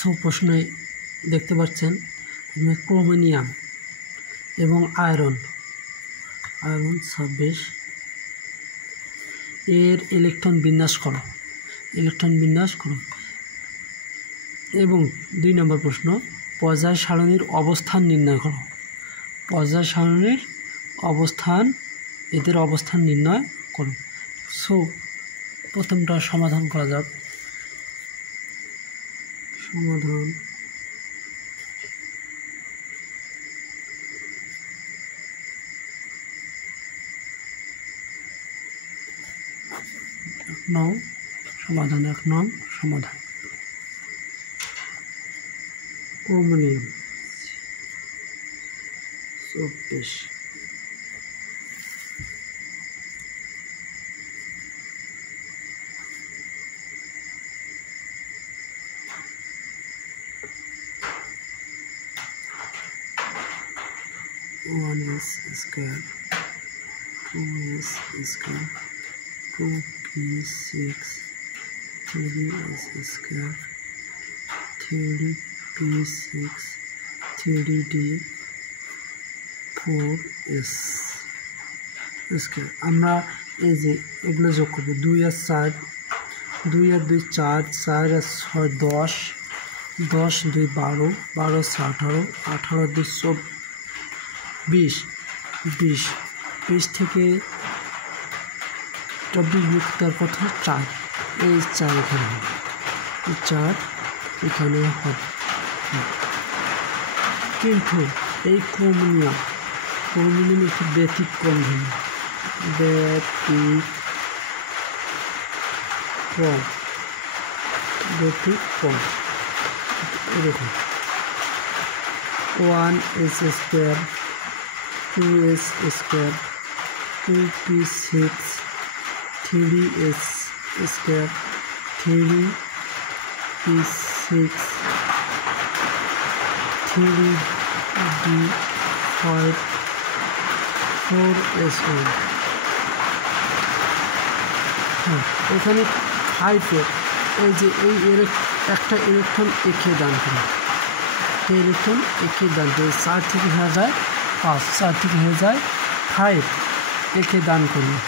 সব প্রশ্নে দেখতে পাচ্ছেন ক্রোমিনিয়াম এবং আয়রন 26 এর ইলেকট্রন বিন্যাস করো এবং 2 নম্বর প্রশ্ন পর্যায় সারণীর অবস্থান নির্ণয় করো। পর্যায় সারণীর অবস্থান নির্ণয় করো। সো প্রথমটা সমাধান করা যাক। সমাধান সমাধান ক্রোমিনিয়াম 26 1s square 2s square 2p6 3s square 3p6 3d 4s square। আমরা এই যে এগুলো যোগ করব 2 আর 4 2 আর 2 4 4 আর 6 10 10 2 12 12 18 18 2 20 20 থেকে 24 বিয়োগ তার কত 4 এই 4 এখানে হবে 4 এখানে হবে। কিন্তু এই ক্রোমিনিয়াম একটি ব্যতিক্রম এরকম 1s square 2s square 2p6 3s square 3p6 3d 4s1। এখানে 5 এই যে একটা ইলেকট্রন একে দান করে 4 থেকে হয়ে যায় 5 4 থেকে হয়ে যায় 5 একে দান করলো